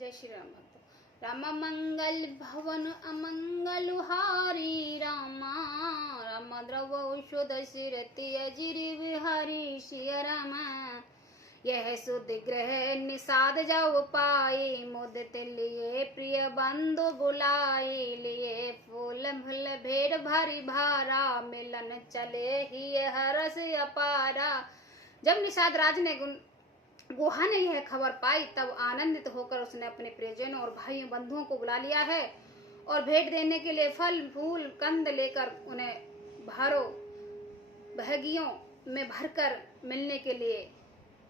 जय श्री राम भक्त। राम मंगल भवन अमंगल हारी रामा, राम द्रव औषध सिरति अजिरि विहारी सिय रामा। यह सुध ग्रह निषाद जाओ पाए, मुदित लिए प्रिय बंधु बुलाए। लिए फूल फूल भेड़ भारी भारा, मिलन चले ही हरस अपारा। जब निषाद राज ने गुहा ने यह खबर पाई, तब आनंदित होकर उसने अपने प्रियजनों और भाइयों बंधुओं को बुला लिया है और भेंट देने के लिए फल फूल कंद लेकर उन्हें भारों बहगियों में भरकर मिलने के लिए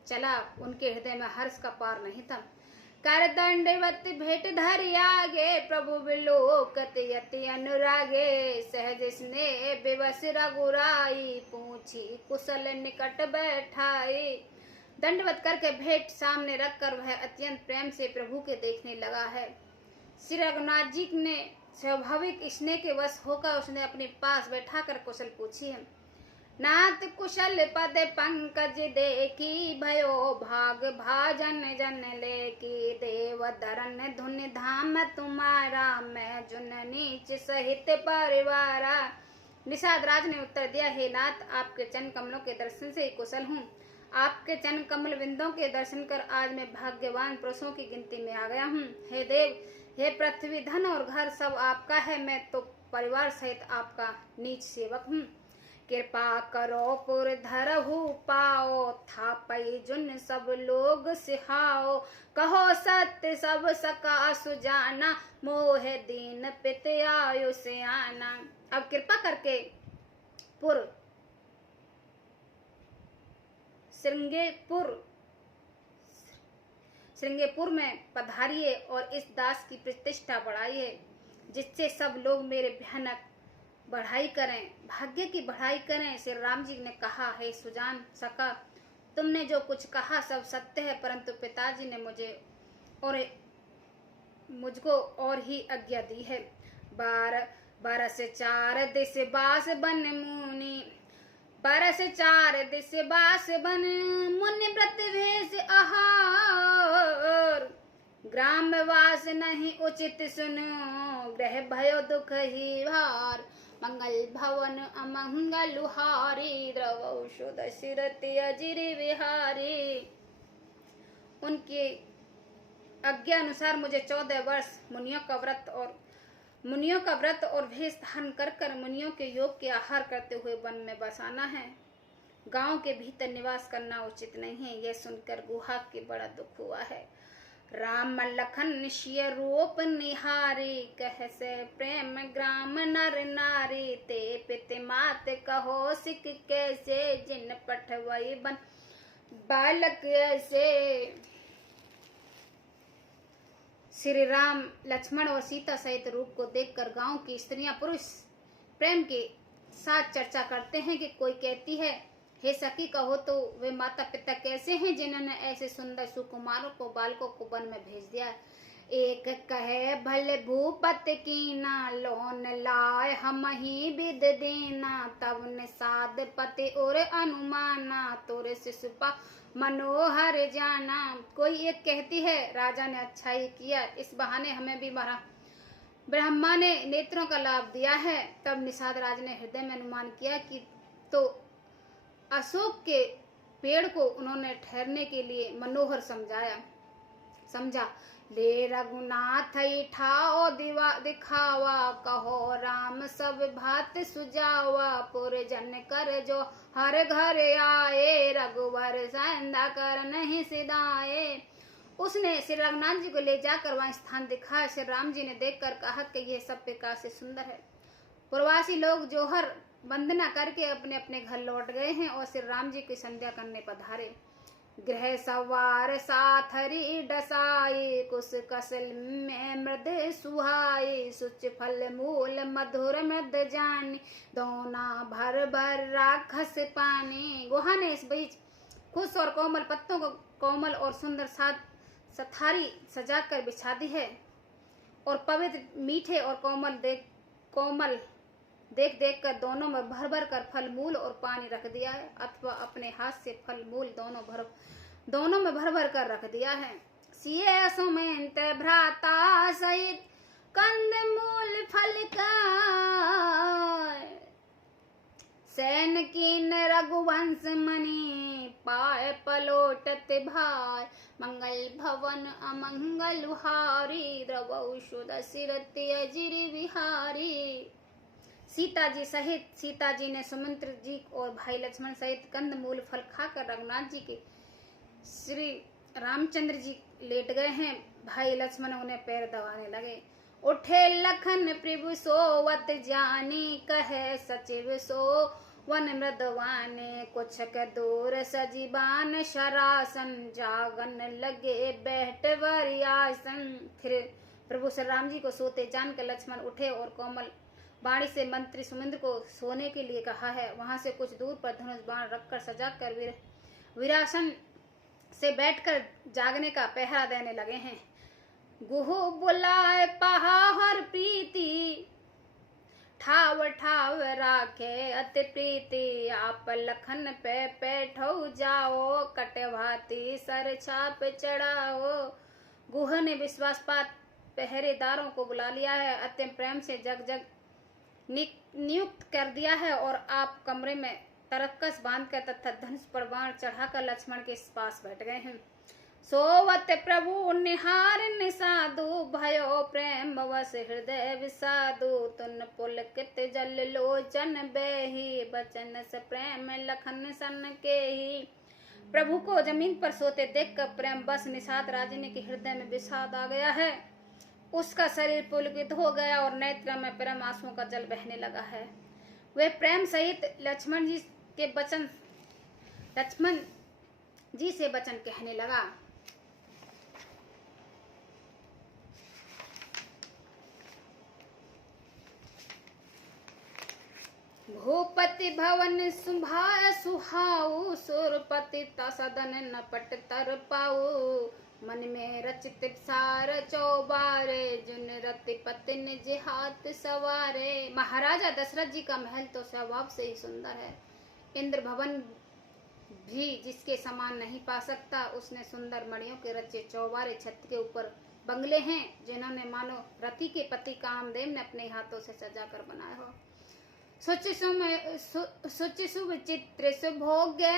चला। उनके हृदय में हर्ष का पार नहीं था। कर दंडवत भेंट धरि आगे, प्रभु बिलोकत यति अनुरागे। सहज स्नेह विवश रघुराई, पूछी कुशल निकट बैठाई। दंडवत करके भेंट सामने रखकर वह अत्यंत प्रेम से प्रभु के देखने लगा है। श्री रघुनाथ जी ने स्वाभाविक स्नेह के वश होकर उसने अपने पास बैठाकर कुशल पूछी है। नाथ कुशल पद पंकज देखी, भयो भाग भाजन जन लेकी। देव दरन धुन धाम तुम्हारा, मैं जुन नीच सहित परिवारा। निषाद राज ने उत्तर दिया, हे नाथ, आपके चरण कमलों के दर्शन से ही कुशल हूँ। आपके चरण कमल बिंदों के दर्शन कर आज मैं भाग्यवान पुरुषों की गिनती में आ गया हूँ। हे देव, हे पृथ्वी, धन और घर सब आपका है, मैं तो परिवार सहित आपका नीच सेवक हूँ। कृपा करो पुर धरहु पाओ, थापई जुन सब लोग सिहाओ। कहो सत्य सब सका सुजाना, मोह दीन पित आयु से आना। अब कृपा करके पुर श्रृंगेपुर में पधारिए और इस दास की प्रतिष्ठा बढ़ाइए, जिससे सब लोग मेरे भयानक बढ़ाई करें, भाग्य की बढ़ाई करें। श्री राम जी ने कहा, हे सुजान सका, तुमने जो कुछ कहा सब सत्य है, परंतु पिताजी ने मुझको और ही आज्ञा दी है। 12 से 4 दिस बास बन मुनि, 12 से 4 दिस बास बन मुनि, व्रत भेष आहार। ग्राम वास नहीं उचित सुनो, ग्रह भयो दुख ही भार। मंगल भवन अमंगल हारी, द्रव औषध सिरति अजिरि विहारी। उनकी आज्ञा अनुसार मुझे 14 वर्ष मुनियों का व्रत और भेष धारण कर मुनियों के योग के आहार करते हुए वन में बसाना है। गांव के भीतर निवास करना उचित नहीं है। यह सुनकर गुहा के बड़ा दुख हुआ है। राम लखन सिय रूप निहारी, कह से प्रेम ग्राम नर नारी। ते पित मात कहो सिक कैसे, जिन पठवई बन बालक ऐसे। श्री राम लक्ष्मण और सीता सहित रूप को देखकर गांव की स्त्रियां पुरुष प्रेम के साथ चर्चा करते हैं कि कोई कहती है, हे सखी, कहो तो वे माता पिता कैसे हैं जिन्होंने ऐसे सुंदर सुकुमारों को बालकों को वन में भेज दिया। एक कहे, भले भूपत कीना, लोन लाए हम ही विद देना। तब निषाद पति और अनुमाना, तोरे शिशुपा मनोहर जाना। कोई एक कहती है, राजा ने अच्छा ही किया, इस बहाने हमें भी ब्रह्मा ने नेत्रों का लाभ दिया है। तब निषाद राज ने हृदय में अनुमान किया कि तो अशोक के पेड़ को उन्होंने ठहरने के लिए मनोहर समझा। ले रघुनाथ ठाओ दिखावा, कहो राम सब भात सुजावा। पुर जन कर जो हर घर आए, रघुवर संधा कर नहीं सिधाए। उसने श्री रघुनाथ जी को ले जाकर वहां स्थान दिखाया। श्री राम जी ने देखकर कहा कि यह सब प्रकार से सुंदर है। प्रवासी लोग जोहर वंदना करके अपने अपने घर लौट गए हैं और श्री राम जी की संध्या करने पधारे। गृह सवार साथरी डसाई, कुश कसल में मृद सुहाई। सुच फल मूल मधुर मृद जानी, दोना भर भर राखस पानी। गुहा ने इस बीच खुश और कोमल पत्तों को कोमल और सुंदर सथारी सजाकर बिछा दी है और पवित्र मीठे और कोमल देख कर दोनों में भर भर कर फल मूल और पानी रख दिया है, अथवा अपने हाथ से फल मूल दोनों में भर भर कर रख दिया है। सिए सुमंत भ्राता सहित कंद मूल फल खाय। सैन कीन रघुवंश मणि पाए पलोटत भार। मंगल भवन अमंगल हारी द्रवौ सुदसिर त्यजिर विहारी। सीता जी सहित सीता जी ने सुमंत्र जी और भाई लक्ष्मण सहित कंद मूल फल खाकर रघुनाथ जी के श्री रामचंद्र जी लेट गए हैं। भाई लक्ष्मण उन्हें पैर दबाने लगे। उठे लखन प्रभु सोवत जानी कहे सचिव सो वन मृदवाने। कुछ के दूर सजीबान शरासन जागन लगे बैठ वरियासन। फिर प्रभु श्री राम जी को सोते जानकर लक्ष्मण उठे और कोमल वाणी से मंत्री सुमिंद्र को सोने के लिए कहा है। वहां से कुछ दूर पर धनुष बाण रखकर सजाकर वीरासन से बैठकर जागने का पहरा देने लगे हैं। गुहु बुलाए पहाहर प्रीति ठाव ठाव राखे अति प्रीति। आप लखन पे बैठो जाओ कटभाती सर छाप चढ़ाओ। गुह ने विश्वासपात पहरेदारों को बुला लिया है। अत्यंत प्रेम से जग जग नियुक्त कर दिया है और आप कमरे में तरक्कस बांधकर तथा धनुष पर बाण चढ़ाकर लक्ष्मण के पास बैठ गए हैं। सोवत प्रभु निहार निसाधु भयो प्रेम वस हृदय विसाधु। तुन पुलकित जल लोचन बेही बचन से प्रेम लखन सन के ही। प्रभु को जमीन पर सोते देखकर प्रेम बस निषाद राजनी के हृदय में विषाद आ गया है। उसका शरीर पुलकित हो गया और नेत्र में प्रेम आंसुओं का जल बहने लगा है। वे प्रेम सहित लक्ष्मण जी से वचन कहने लगा। भूपति भवन सुभा सुहाऊ सुरपति सदन नपट तर पाऊ। मन में रचित सार चौबारे जुन रति पति निज हाथ सवारे। महाराजा दशरथ जी का महल तो स्वभाव से ही सुंदर है। इंद्र भवन भी जिसके समान नहीं पा सकता। उसने सुंदर मणियों के रचे चौबारे छत के ऊपर बंगले हैं जिन्होंने मानो रति के पति कामदेव ने अपने हाथों से सजाकर बनाए हो। सुचि सुविचित्र सुभोग्य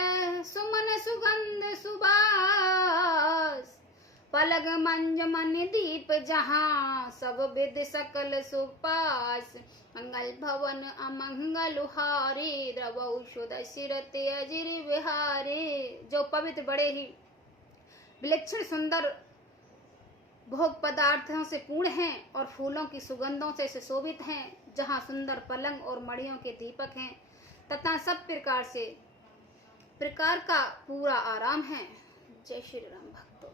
सुमन सुगंध सुबास। पलग मंज मन दीप जहाँ सब विद सकल सुपास। मंगल भवन अमंगल हारी द्रवौ सुदसिर त्यजिर विहारी। जो पवित्र बड़े ही विलक्षण सुंदर भोग पदार्थों से पूर्ण हैं और फूलों की सुगंधों से सुशोभित हैं। जहाँ सुंदर पलंग और मणियों के दीपक हैं तथा सब प्रकार का पूरा आराम है। जय श्री राम भक्तों।